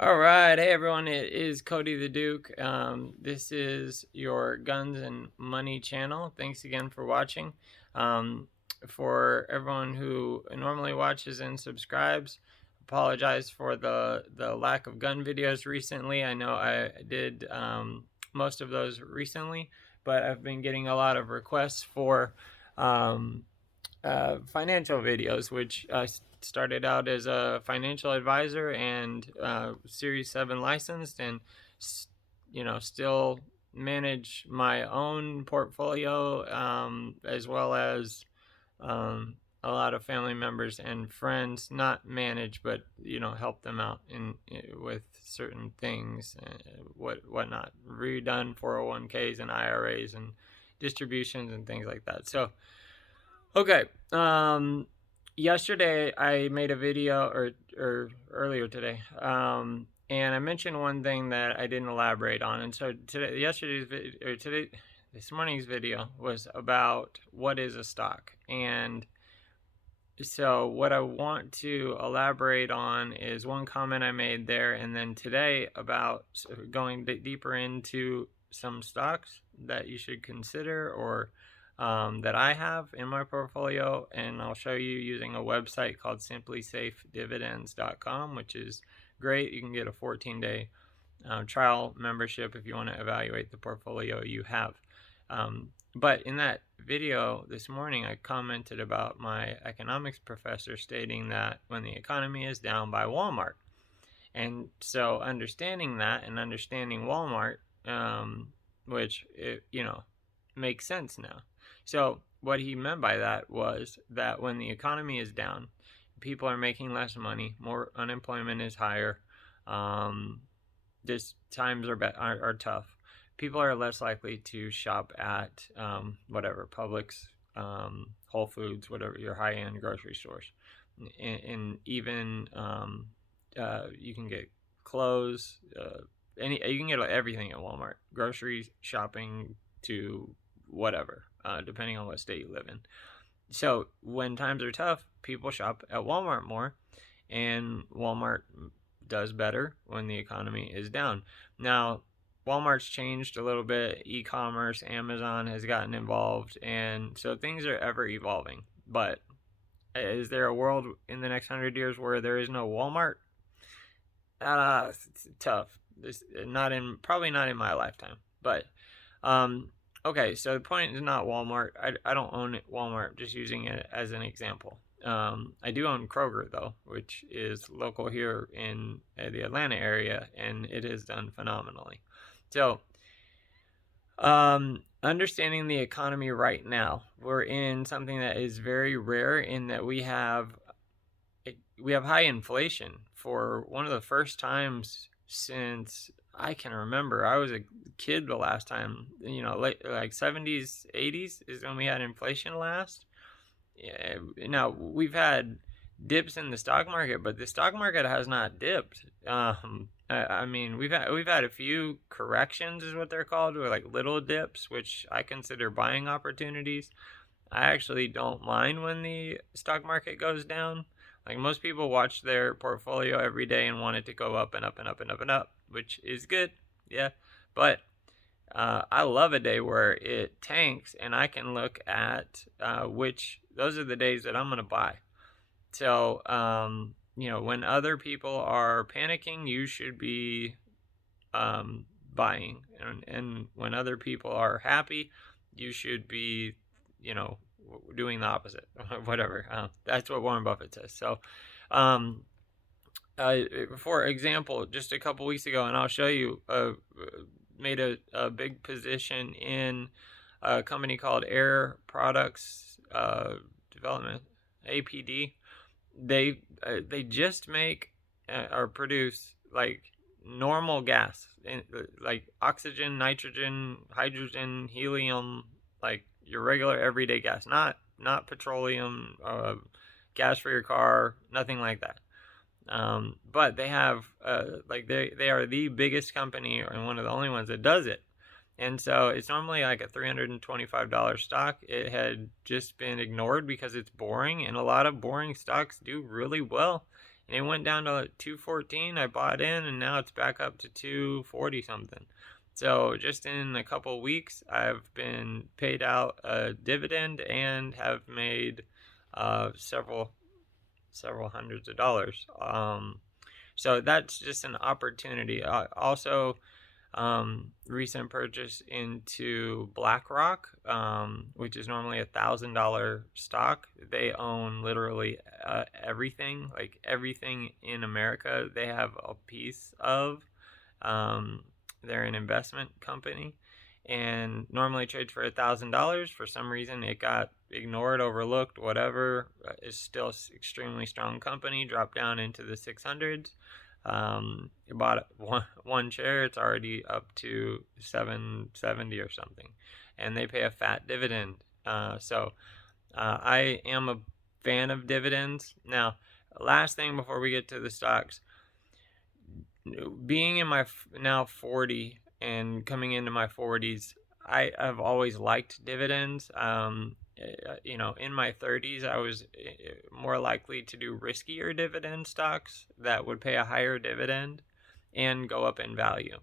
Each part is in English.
All right, hey everyone, it is Cody the Duke. This is your Guns and Money channel. Thanks again for watching. For everyone who normally watches and subscribes, apologize for the lack of gun videos recently. I know I did most of those recently, but I've been getting a lot of requests for um, financial videos, which started out as a financial advisor and Series 7 licensed, and still manage my own portfolio, as well as um, a lot of family members and friends, not manage, but help them out with certain things, whatnot, redone 401ks and IRAs and distributions and things like that. So okay. Yesterday I made a video, or earlier today, and I mentioned one thing that I didn't elaborate on. And so this morning's video was about what is a stock. And so what I want to elaborate on is one comment I made there, and then today about going deeper into some stocks that you should consider, or that I have in my portfolio. And I'll show you using a website called simplysafedividends.com, which is great. You can get a 14-day trial membership if you want to evaluate the portfolio you have. But in that video this morning, I commented about my economics professor stating that when the economy is down, buy Walmart. And so understanding that and understanding Walmart, which makes sense now. So what he meant by that was that when the economy is down, people are making less money, more unemployment is higher, just times are tough. People are less likely to shop at whatever Publix, Whole Foods, whatever your high-end grocery stores, and even you can get clothes. You can get everything at Walmart, groceries, shopping, to whatever, depending on what state you live in. So when times are tough, people shop at Walmart more, and Walmart does better when the economy is down. Now, Walmart's changed a little bit. E-commerce, Amazon has gotten involved, and so things are ever evolving. But is there a world in the next 100 years where there is no Walmart? It's tough. Probably not in my lifetime. But okay, so the point is not Walmart. I don't own Walmart. Just using it as an example. I do own Kroger though, which is local here in the Atlanta area, and it has done phenomenally. So, understanding the economy right now, we're in something that is very rare in that we have high inflation for one of the first times since I can remember. I was a kid the last time, late, like 70s, 80s is when we had inflation last. Yeah, now we've had dips in the stock market, but the stock market has not dipped. I mean, we've had a few corrections, is what they're called, or like little dips, which I consider buying opportunities. I actually don't mind when the stock market goes down. Like, most people watch their portfolio every day and want it to go up and up and up and up and up, which is good, yeah. But I love a day where it tanks, and I can look at which those are the days that I'm going to buy. So, when other people are panicking, you should be buying, and when other people are happy, you should be, doing the opposite. Whatever. That's what Warren Buffett says. So, um, for example, just a couple weeks ago, and I'll show you, made a big position in a company called Air Products Development, APD. They just make or produce like normal gas, like oxygen, nitrogen, hydrogen, helium, like your regular everyday gas, not petroleum, gas for your car, nothing like that. But they have they are the biggest company, and one of the only ones that does it. And so it's normally like a $325 stock. It had just been ignored because it's boring, and a lot of boring stocks do really well and it went down to 214. I bought in, and now it's back up to 240 something. So just in a couple weeks, I've been paid out a dividend and have made several hundreds of dollars. So that's just an opportunity. Also, recent purchase into BlackRock, which is normally $1,000 stock. They own literally everything, like everything in America. They have a piece of. They're an investment company, and normally trades for $1,000. For some reason, it got ignored, overlooked, whatever. It's still extremely strong company. Dropped down into the 600s. You bought one share, it's already up to 770 or something, and they pay a fat dividend. So I am a fan of dividends. Now, last thing before we get to the stocks, being in my now 40 and coming into my 40s, I've always liked dividends. In my 30s, I was more likely to do riskier dividend stocks that would pay a higher dividend and go up in value.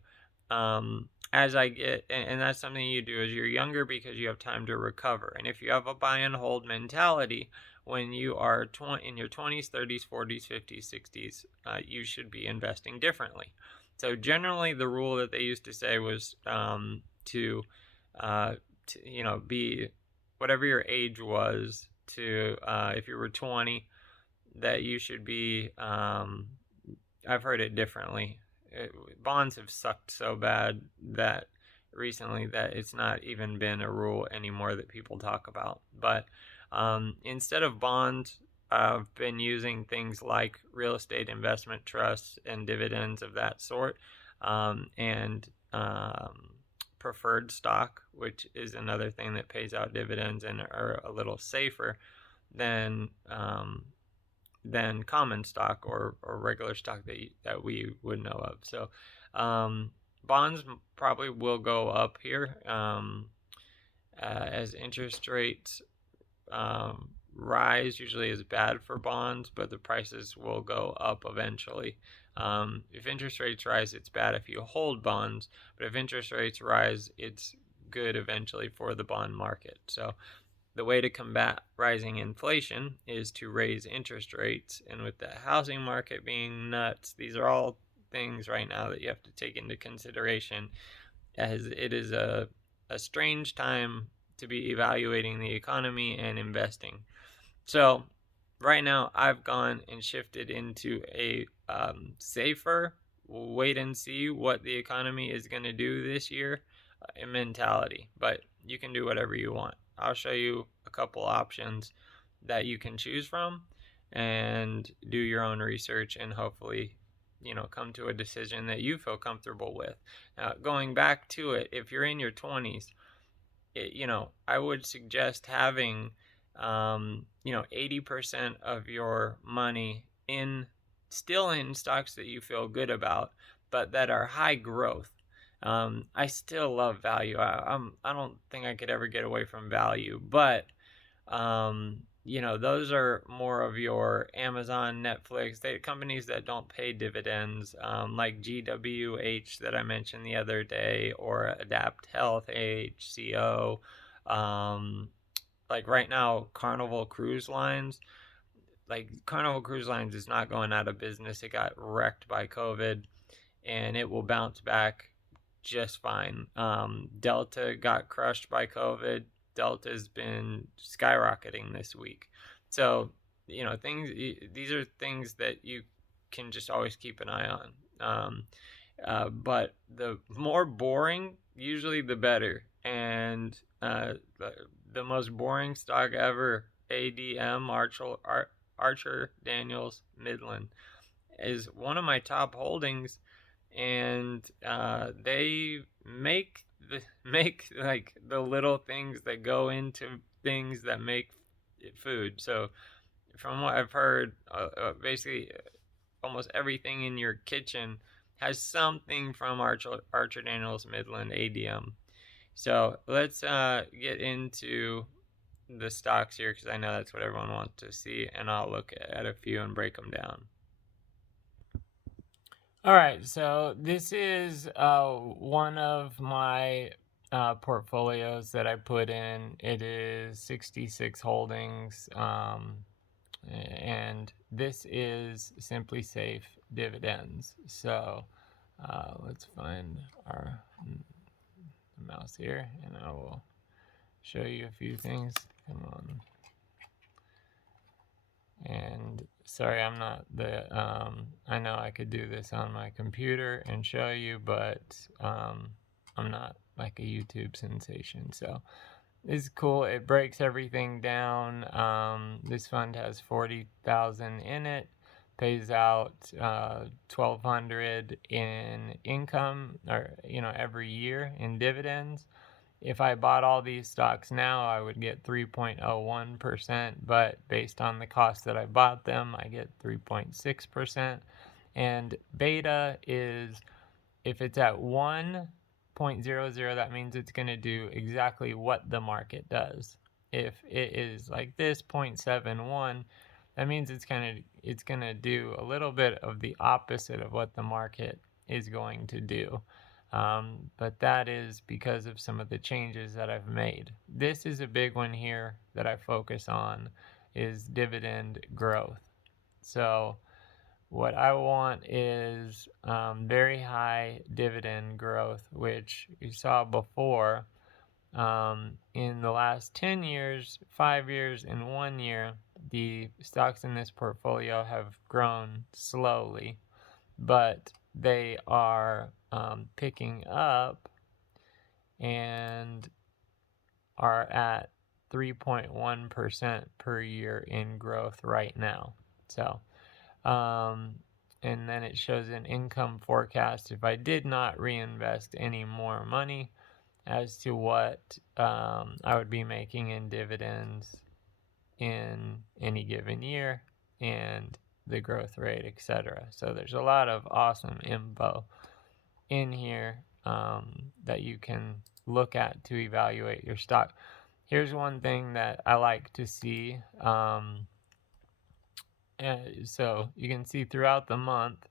As I get, and that's something you do as you're younger because you have time to recover. And if you have a buy and hold mentality, when you are in your 20s, 30s, 40s, 50s, 60s, you should be investing differently. So generally, the rule that they used to say was to be whatever your age was. If you were 20, that you should be. I've heard it differently. Bonds have sucked so bad that recently that it's not even been a rule anymore that people talk about. But instead of bonds, I've been using things like real estate investment trusts and dividends of that sort, and preferred stock, which is another thing that pays out dividends and are a little safer than common stock or regular stock that we would know of. So bonds probably will go up here as interest rates rise. Usually is bad for bonds, but the prices will go up eventually. If interest rates rise, it's bad if you hold bonds, but if interest rates rise, it's good eventually for the bond market. So the way to combat rising inflation is to raise interest rates. And with the housing market being nuts, these are all things right now that you have to take into consideration, as it is a strange time to be evaluating the economy and investing. So right now I've gone and shifted into a safer, wait and see what the economy is going to do this year mentality. But you can do whatever you want. I'll show you a couple options that you can choose from and do your own research and hopefully, come to a decision that you feel comfortable with. Now, going back to it, if you're in your 20s, I would suggest having, 80% of your money still in stocks that you feel good about, but that are high growth. I still love value. I don't think I could ever get away from value, but those are more of your Amazon, Netflix, companies that don't pay dividends, like GWH that I mentioned the other day, or Adapt Health, AHCO. Like right now, Carnival Cruise Lines is not going out of business. It got wrecked by COVID, and it will bounce back just fine. Delta got crushed by COVID. Delta's been skyrocketing this week. So, these are things that you can just always keep an eye on. But the more boring, usually the better. And the most boring stock ever, ADM, Archer Daniels Midland, is one of my top holdings, and they make like the little things that go into things that make food. So from what I've heard, basically almost everything in your kitchen has something from Archer Daniels Midland ADM. So let's get into the stocks here, because I know that's what everyone wants to see, and I'll look at a few and break them down. All right, so this is one of my portfolios that I put in. It is 66 holdings, and this is Simply Safe Dividends. So let's find our mouse here, and I will show you a few things. Come on. And sorry, I'm not the, I know I could do this on my computer and show you, but I'm not like a YouTube sensation. So it's cool. It breaks everything down. This fund has 40,000 in it, pays out 1,200 in income, or every year in dividends. If I bought all these stocks now, I would get 3.01%, but based on the cost that I bought them, I get 3.6%. And beta is, if it's at 1.00, that means it's going to do exactly what the market does. If it is like this, 0.71, that means it's going to do a little bit of the opposite of what the market is going to do. But that is because of some of the changes that I've made. This is a big one here that I focus on, is dividend growth. So what I want is very high dividend growth, which you saw before. In the last 10 years, 5 years, and 1 year, the stocks in this portfolio have grown slowly, but they are picking up and are at 3.1% per year in growth right now. So, and then it shows an income forecast if I did not reinvest any more money as to what I would be making in dividends in any given year, and the growth rate, etc. So there's a lot of awesome info in here that you can look at to evaluate your stock. Here's one thing that I like to see. So you can see throughout the month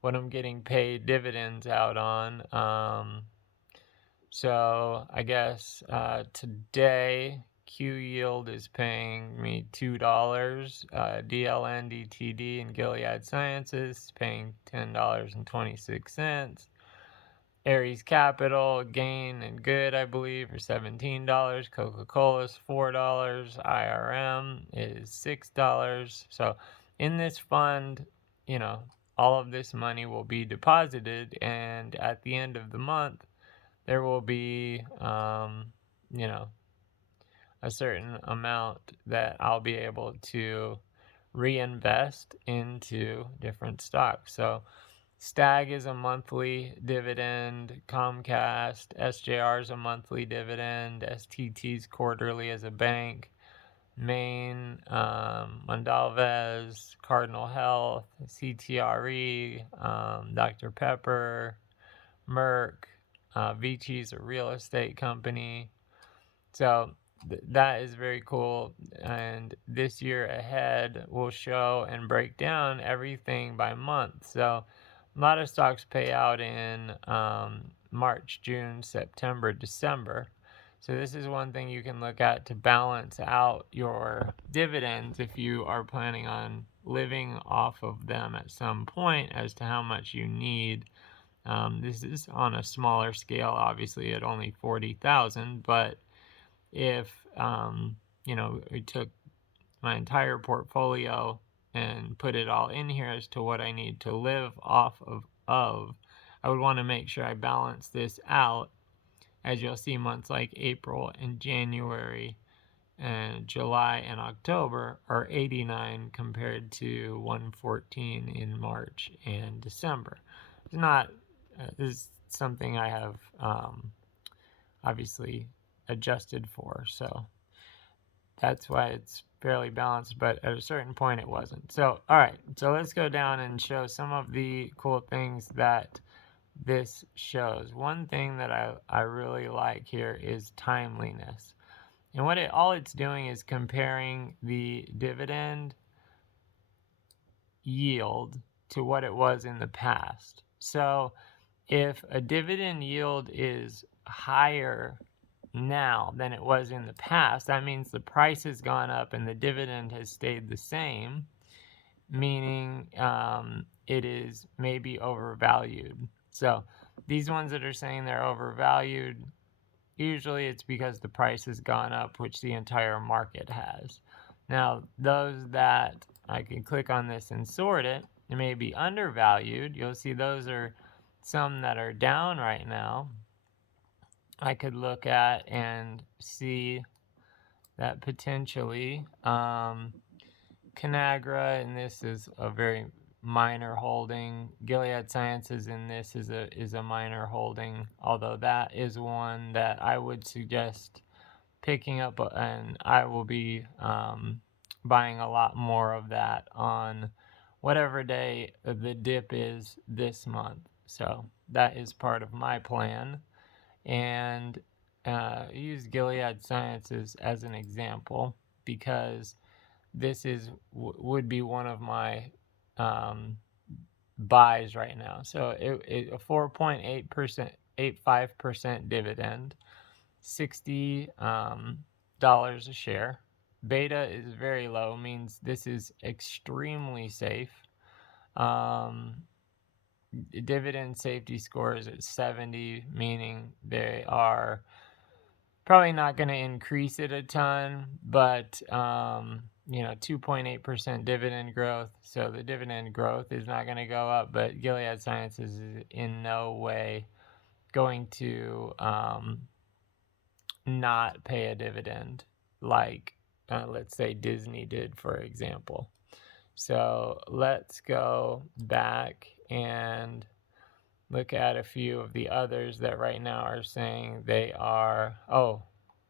what I'm getting paid dividends out on. So I guess today Q Yield is paying me $2. DLN, DTD, and Gilead Sciences is paying $10.26. Aries Capital, Gain and Good, I believe, are $17. Coca-Cola's $4. IRM is $6. So in this fund, all of this money will be deposited, and at the end of the month, there will be, a certain amount that I'll be able to reinvest into different stocks. So Stag is a monthly dividend, Comcast, SJR is a monthly dividend, STT's quarterly as a bank, Maine, Mondelez, Cardinal Health, CTRE, Dr. Pepper, Merck, Vichi's a real estate company. So that is very cool. And this year ahead will show and break down everything by month. So a lot of stocks pay out in March, June, September, December. So this is one thing you can look at to balance out your dividends if you are planning on living off of them at some point, as to how much you need. This is on a smaller scale, obviously at only 40,000, but if we took my entire portfolio and put it all in here as to what I need to live off of, I would want to make sure I balance this out. As you'll see, months like April and January and July and October are 89 compared to 114 in March and December. It's not, this is something I have obviously adjusted for, so that's why it's fairly balanced, but at a certain point it wasn't. So all right, so let's go down and show some of the cool things that this shows. One thing that I really like here is timeliness, and all it's doing is comparing the dividend yield to what it was in the past. So if a dividend yield is higher now than it was in the past, that means the price has gone up and the dividend has stayed the same, meaning it is maybe overvalued. So these ones that are saying they're overvalued, usually it's because the price has gone up, which the entire market has. Now, those that I can click on this and sort it, it may be undervalued. You'll see those are some that are down right now. I could look at and see that potentially Conagra, and this is a very minor holding. Gilead Sciences in this is a minor holding, although that is one that I would suggest picking up, and I will be buying a lot more of that on whatever day the dip is this month. So that is part of my plan, and use Gilead Sciences as an example because this is would be one of my buys right now. So a 4.85% dividend, $60 a share. Beta is very low, means this is extremely safe. Dividend safety score is at 70, meaning they are probably not going to increase it a ton, but 2.8% dividend growth. So the dividend growth is not going to go up, but Gilead Sciences is in no way going to not pay a dividend like, let's say, Disney did, for example. So let's go back and look at a few of the others that right now are saying they are.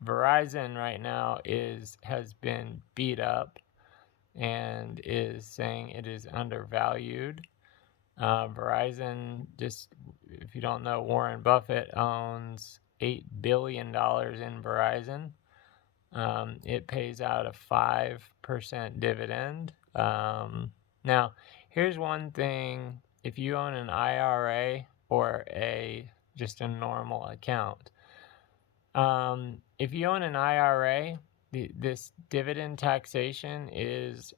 Verizon right now has been beat up and is saying it is undervalued. Verizon, just if you don't know, Warren Buffett owns $8 billion in Verizon. It pays out a 5% dividend. Now, here's one thing. If you own an IRA or just a normal account, if you own an IRA, this dividend taxation is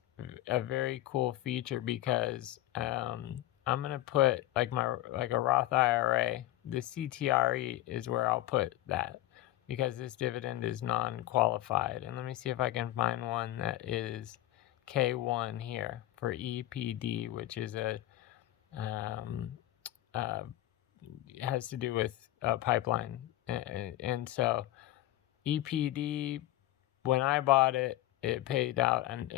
a very cool feature because I'm gonna put like a Roth IRA. The CTRE is where I'll put that because this dividend is non-qualified. And let me see if I can find one that is K1 here for EPD, which is has to do with pipeline. And so EPD, when I bought it, it paid out, and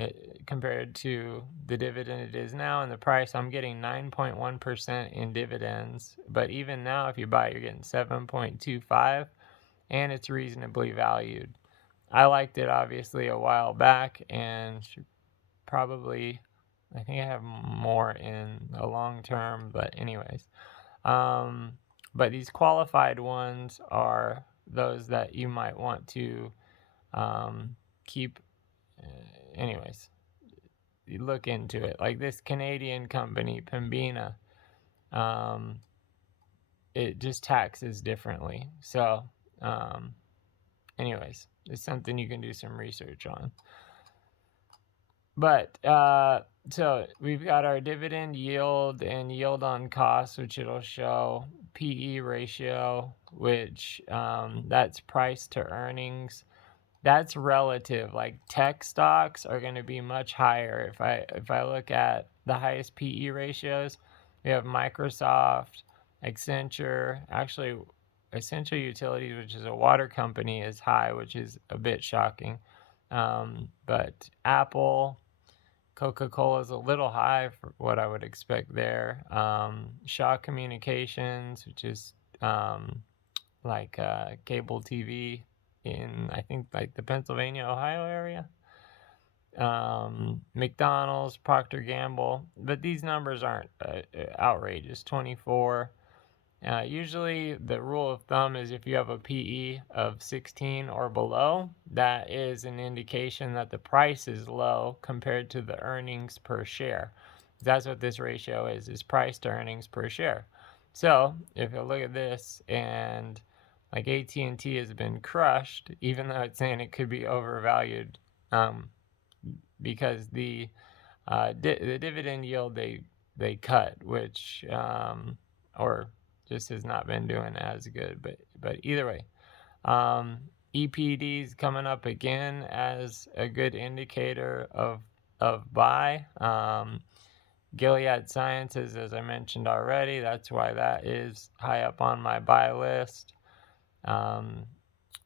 compared to the dividend it is now and the price, I'm getting 9.1% in dividends. But even now, if you buy it, you're getting 7.25, and it's reasonably valued. I liked it obviously a while back, and probably, I think I have more in the long term, but anyways. But these qualified ones are those that you might want to keep. Anyways, you look into it. Like this Canadian company, Pembina, it just taxes differently. So, anyways, it's something you can do some research on. But so we've got our dividend yield and yield on cost, which it'll show. PE ratio, which that's price to earnings. That's relative. Like tech stocks are going to be much higher. If I look at the highest PE ratios, we have Microsoft, Accenture. Actually, Essential Utilities, which is a water company, is high, which is a bit shocking. But Apple, Coca-Cola is a little high for what I would expect there. Shaw Communications, which is like cable TV in, I think, like the Pennsylvania, Ohio area. McDonald's, Procter & Gamble, but these numbers aren't outrageous. 24. Usually the rule of thumb is if you have a PE of 16 or below, that is an indication that the price is low compared to the earnings per share. That's what this ratio is price to earnings per share. So if you look at this, and like AT&T has been crushed, even though it's saying it could be overvalued, because the dividend yield they cut, which or just has not been doing as good. But either way, EPD's coming up again as a good indicator of buy. Gilead Sciences, as I mentioned already, that's why that is high up on my buy list.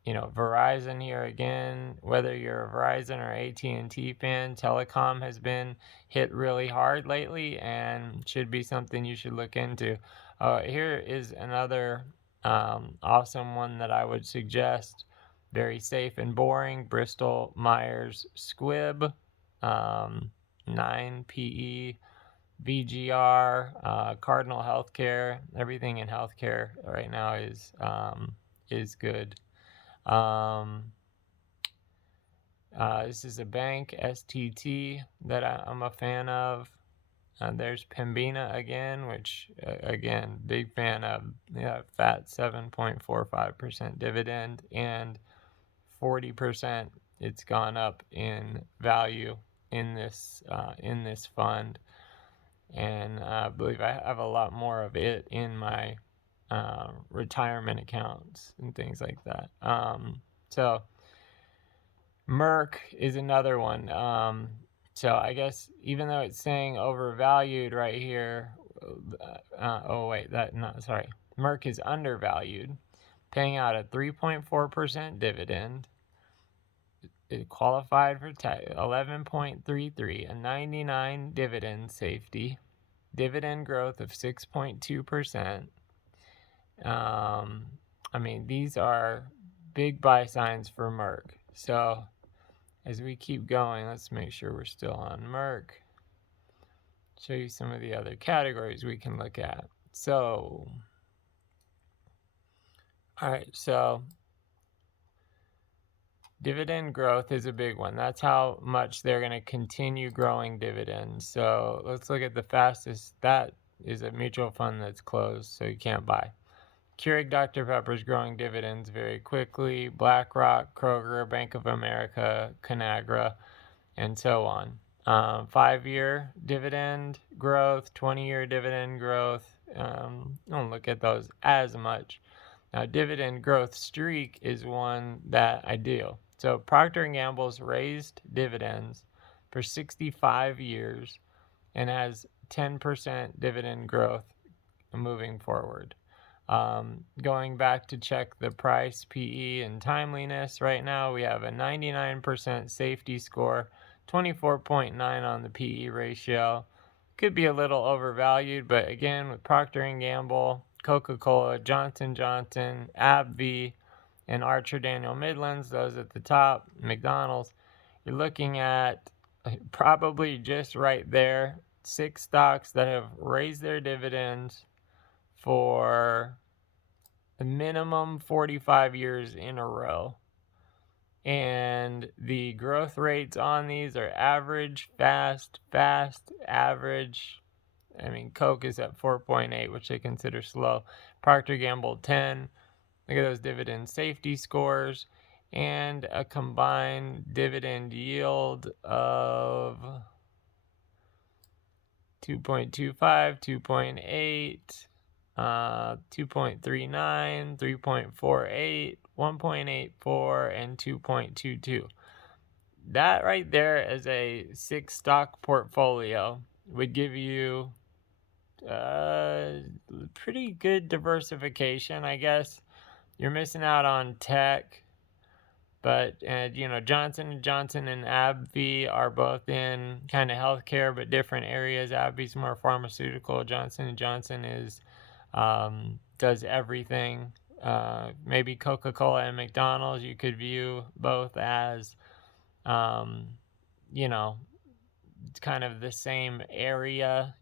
Verizon here again, whether you're a Verizon or AT&T fan, telecom has been hit really hard lately and should be something you should look into. Here is another awesome one that I would suggest. Very safe and boring. Bristol Myers Squibb, 9 PE, VGR, Cardinal Healthcare. Everything in healthcare right now is good. This is a bank, STT, that I'm a fan of. There's Pembina again, which, again, big fan of. Fat 7.45% dividend, and 40% it's gone up in value in this fund. And I believe I have a lot more of it in my retirement accounts and things like that. So Merck is another one. So I guess even though it's saying overvalued right here, Merck is undervalued, paying out a 3.4% dividend. It qualified for 11.33, a 99 dividend safety, dividend growth of 6.2%. These are big buy signs for Merck. So as we keep going, let's make sure we're still on Merck. Show you some of the other categories we can look at. So, all right, so dividend growth is a big one. That's how much they're going to continue growing dividends. So let's look at the fastest. That is a mutual fund that's closed, so you can't buy. Keurig Dr. Pepper's growing dividends very quickly. BlackRock, Kroger, Bank of America, Conagra, and so on. 5-year dividend growth, 20-year dividend growth. Don't look at those as much. Now, dividend growth streak is one that I do. So Procter & Gamble's raised dividends for 65 years and has 10% dividend growth moving forward. Going back to check the price, PE, and timeliness, right now we have a 99% safety score, 24.9 on the PE ratio. Could be a little overvalued, but again, with Procter & Gamble, Coca-Cola, Johnson & Johnson, AbbVie, and Archer Daniel Midlands, those at the top, McDonald's, you're looking at probably just right there, 6 stocks that have raised their dividends for a minimum 45 years in a row. And the growth rates on these are average, fast, average. Coke is at 4.8, which they consider slow. Procter & Gamble 10. Look at those dividend safety scores. And a combined dividend yield of 2.25, 2.8, 2.39, 3.48, 1.84, and 2.22. That right there as a 6-stock portfolio would give you pretty good diversification, I guess. You're missing out on tech, but Johnson & Johnson and AbbVie are both in kind of healthcare, but different areas. AbbVie's more pharmaceutical. Johnson & Johnson does everything. Maybe Coca-Cola and McDonald's you could view both as it's kind of the same area,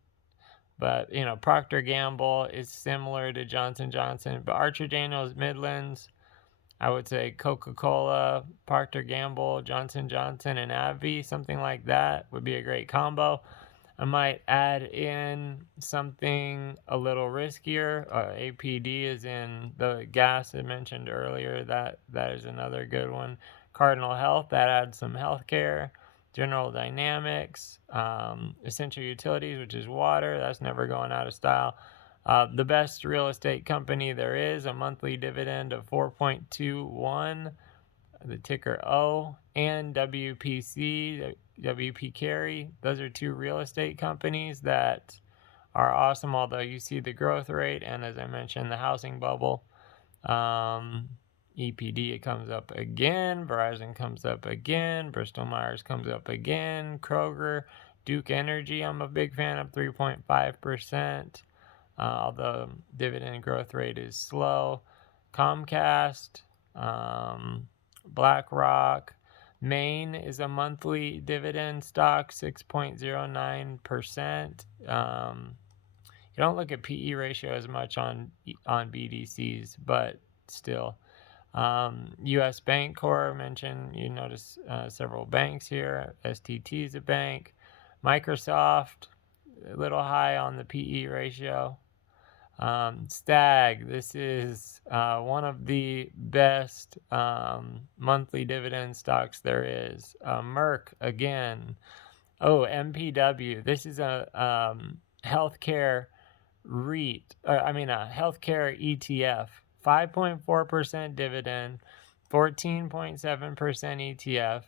but Procter & Gamble is similar to Johnson & Johnson, but Archer Daniels Midlands, I would say Coca-Cola, Procter & Gamble, Johnson & Johnson, and AbbVie, something like that would be a great combo. I might add in something a little riskier. APD is in the gas I mentioned earlier. That is another good one. Cardinal Health, that adds some healthcare. General Dynamics, Essential Utilities, which is water. That's never going out of style. The best real estate company there is, a monthly dividend of 4.21, the ticker O, and WPC, WP Carey. Those are two real estate companies that are awesome, although you see the growth rate, and as I mentioned, the housing bubble. EPD, it comes up again. Verizon comes up again. Bristol Myers comes up again. Kroger, Duke Energy, I'm a big fan of 3.5%, although dividend growth rate is slow. Comcast, BlackRock. Maine is a monthly dividend stock, 6.09%. You don't look at PE ratio as much on BDCs, but still. U.S. Bank Corp mentioned, you notice several banks here. STT is a bank. Microsoft, a little high on the PE ratio. Stag, this is one of the best monthly dividend stocks there is. Merck, again. Oh, MPW, this is a healthcare REIT, a healthcare ETF, 5.4% dividend, 14.7% ETF.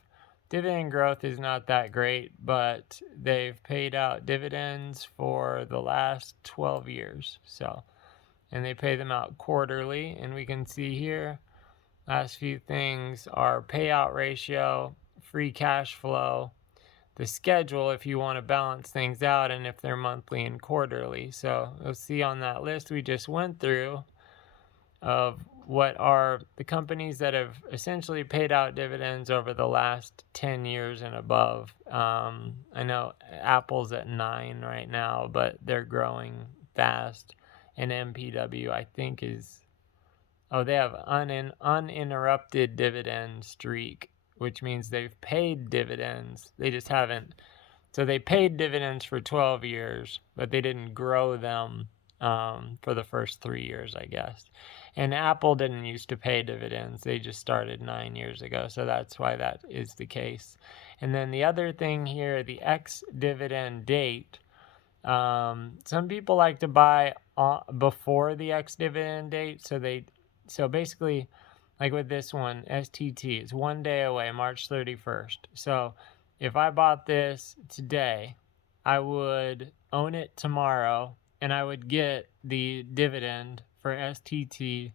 Dividend growth is not that great, but they've paid out dividends for the last 12 years. And they pay them out quarterly, and we can see here, last few things are payout ratio, free cash flow, the schedule if you want to balance things out, and if they're monthly and quarterly. So you'll see on that list we just went through of what are the companies that have essentially paid out dividends over the last 10 years and above. I know Apple's at 9 right now, but they're growing fast. And MPW, I think, they have uninterrupted dividend streak, which means they've paid dividends. They just haven't. So they paid dividends for 12 years, but they didn't grow them for the first 3 years, I guess. And Apple didn't used to pay dividends. They just started 9 years ago. So that's why that is the case. And then the other thing here, the ex-dividend date. Some people like to buy before the ex-dividend date. So basically, like with this one, STT, it's 1 day away, March 31st. So if I bought this today, I would own it tomorrow, and I would get the dividend for STT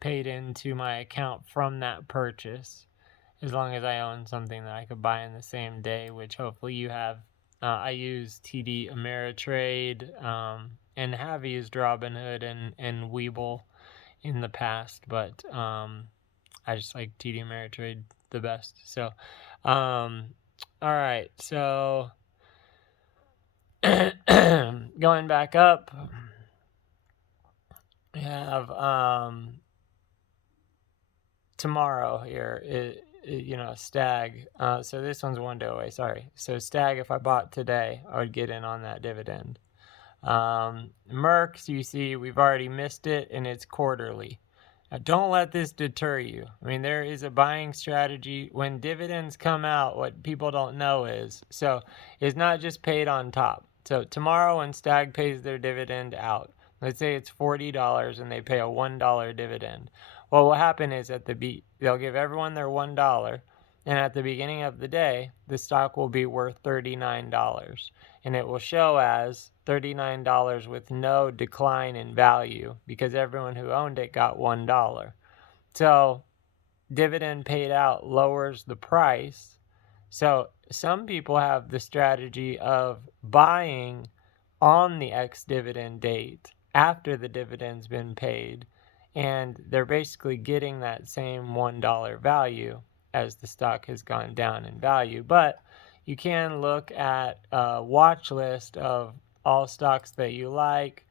paid into my account from that purchase, as long as I own something that I could buy in the same day, which hopefully you have. I use TD Ameritrade and have used Robinhood and Webull in the past, but I just like TD Ameritrade the best. So, all right. So, going back up, we have tomorrow here. Stag. So this one's 1 day away. Sorry. So Stag, if I bought today, I would get in on that dividend. Merck, so you see, we've already missed it, and it's quarterly. Now, don't let this deter you. I mean, there is a buying strategy. When dividends come out, what people don't know is, so it's not just paid on top. So tomorrow when Stag pays their dividend out, let's say it's $40 and they pay a $1 dividend. What will happen is they'll give everyone their $1, and at the beginning of the day, the stock will be worth $39, and it will show as $39 with no decline in value because everyone who owned it got $1. So dividend paid out lowers the price. So some people have the strategy of buying on the ex-dividend date after the dividend's been paid, and they're basically getting that same $1 value as the stock has gone down in value. But you can look at a watch list of all stocks that you like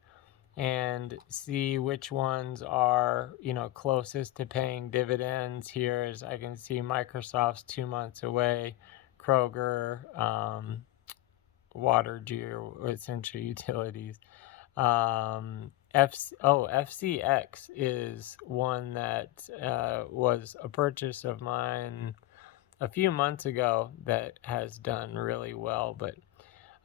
and see which ones are, closest to paying dividends. Here is, I can see Microsoft's 2 months away, Kroger, water essential utilities. FCX is one that was a purchase of mine a few months ago that has done really well, but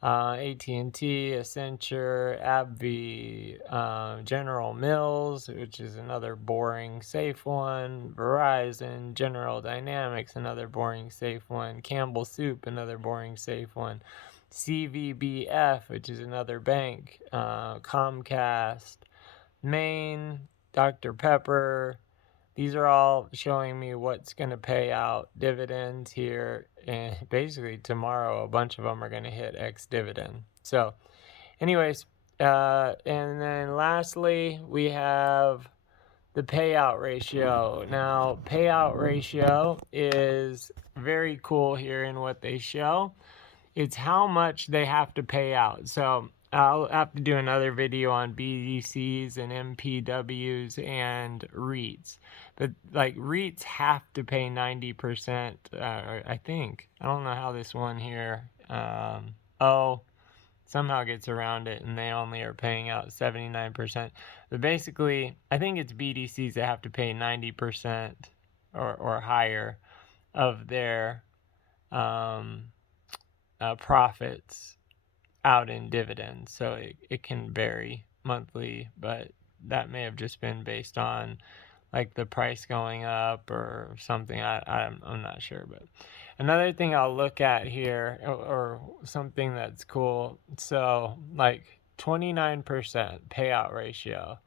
AT&T, Accenture, AbbVie, General Mills, which is another boring, safe one, Verizon, General Dynamics, another boring, safe one, Campbell Soup, another boring, safe one, CVBF, which is another bank, Comcast, Maine, Dr. Pepper. These are all showing me what's going to pay out dividends here. And basically tomorrow, a bunch of them are going to hit ex-dividend. So anyways, and then lastly, we have the payout ratio. Now, payout ratio is very cool here in what they show. It's how much they have to pay out. So I'll have to do another video on BDCs and MPWs and REITs. But like REITs have to pay 90%, I think. I don't know how this one here, somehow gets around it and they only are paying out 79%. But basically, I think it's BDCs that have to pay 90% or higher of their profits out in dividends. So it can vary monthly, but that may have just been based on like the price going up or something. I'm not sure. But another thing I'll look at here, or something that's cool, so like 29% payout ratio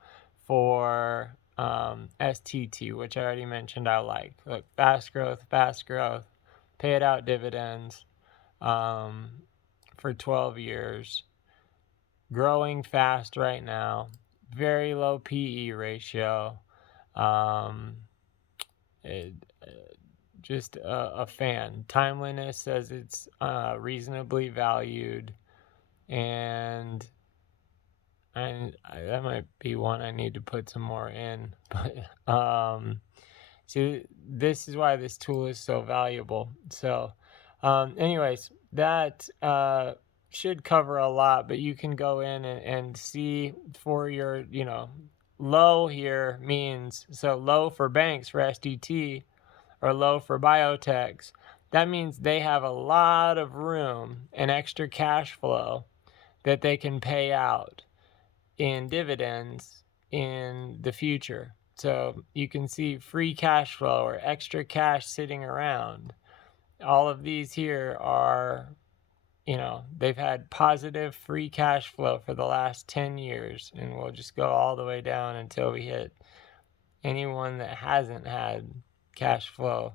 for STT, which I already mentioned I like. Look, fast growth, pay it out dividends for 12 years, growing fast right now, very low PE ratio, just a fan. Timeliness says it's reasonably valued, and that might be one I need to put some more in. But see, this is why this tool is so valuable. So anyways, that should cover a lot, but you can go in and see for your, low here means, so low for banks, for SDT, or low for biotechs. That means they have a lot of room and extra cash flow that they can pay out in dividends in the future. So you can see free cash flow or extra cash sitting around. All of these here are, they've had positive free cash flow for the last 10 years. And we'll just go all the way down until we hit anyone that hasn't had cash flow.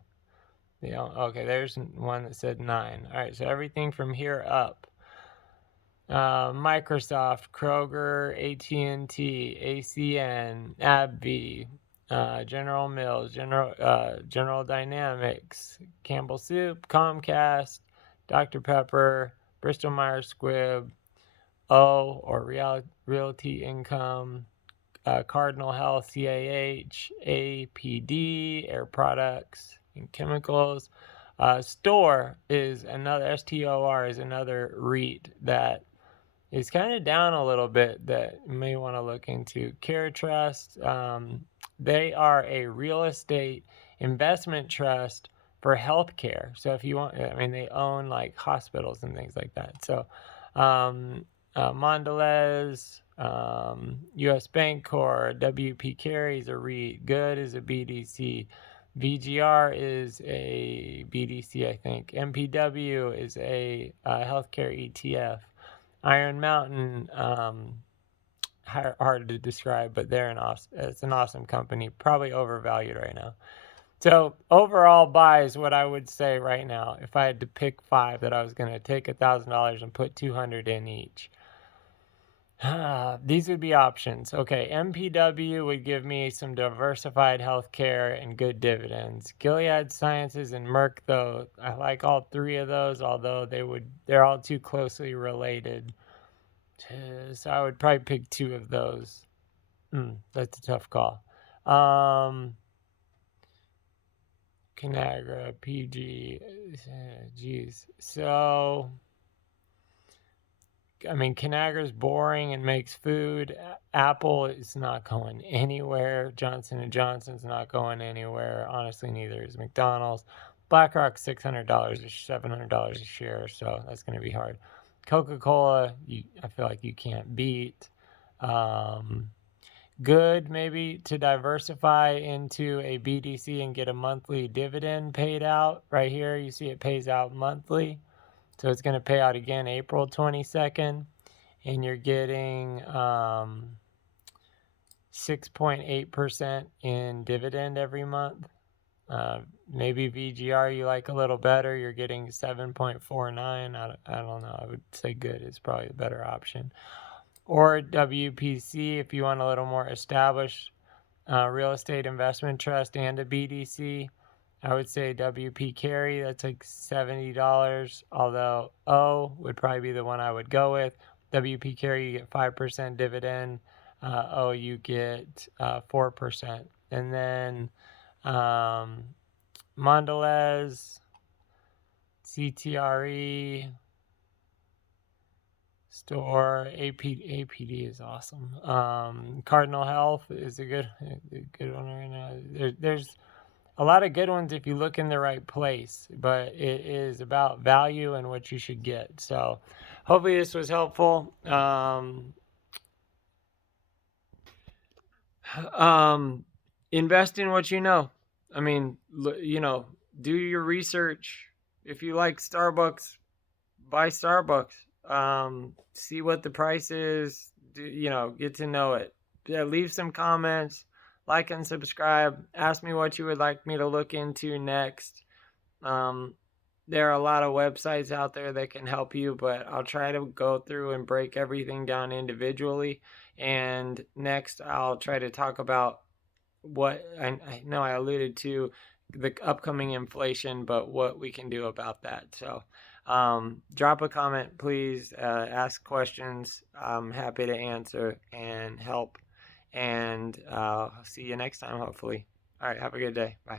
Okay, there's one that said 9. All right, so everything from here up. Microsoft, Kroger, AT&T, ACN, AbbVie, General Mills, General Dynamics, Campbell Soup, Comcast, Dr. Pepper, Bristol Myers Squibb, Realty Income, Cardinal Health, CAH, APD, Air Products and Chemicals. STOR is another REIT that is kind of down a little bit that you may want to look into. CareTrust, they are a real estate investment trust for healthcare. So if you want, they own like hospitals and things like that. So Mondelez, US Bancorp, WP Carey is a REIT, Good is a BDC, VGR is a BDC, I think. MPW is a healthcare ETF. Iron Mountain, hard to describe, but it's an awesome company, probably overvalued right now. So overall buys, what I would say right now, if I had to pick 5 that I was going to take $1,000 and put $200 in each. These would be options. Okay, MPW would give me some diversified healthcare and good dividends. Gilead Sciences and Merck, though, I like all 3 of those, although they're all too closely related. So I would probably pick 2 of those. That's a tough call. Conagra, PG, geez. So I mean, Conagra's boring and makes food. Apple is not going anywhere. Johnson & Johnson's not going anywhere. Honestly, neither is McDonald's. BlackRock's $600 or $700 a share, so that's going to be hard. Coca-Cola, I feel like you can't beat. Good maybe to diversify into a BDC and get a monthly dividend paid out. Right here, you see it pays out monthly. So it's going to pay out again April 22nd. And you're getting 6.8% in dividend every month. Maybe VGR you like a little better. You're getting 7.49. I don't know. I would say good is probably the better option. Or WPC if you want a little more established real estate investment trust and a BDC. I would say WP Carry, that's like $70, although O would probably be the one I would go with. WP Carry, you get 5% dividend. O, you get 4%. And then Mondelez, CTRE, Store, APD is awesome. Cardinal Health is a good one right now. There's a lot of good ones if you look in the right place, but it is about value and what you should get. So hopefully this was helpful. Invest in what you know. I mean, do your research. If you like Starbucks, buy Starbucks. See what the price is. Get to know it. Yeah, leave some comments, like and subscribe. Ask me what you would like me to look into next. There are a lot of websites out there that can help you, but I'll try to go through and break everything down individually. And next, I'll try to talk about what I know I alluded to the upcoming inflation, but what we can do about that. So drop a comment, please. Ask questions. I'm happy to answer and help. And see you next time, hopefully. All right, have a good day. Bye.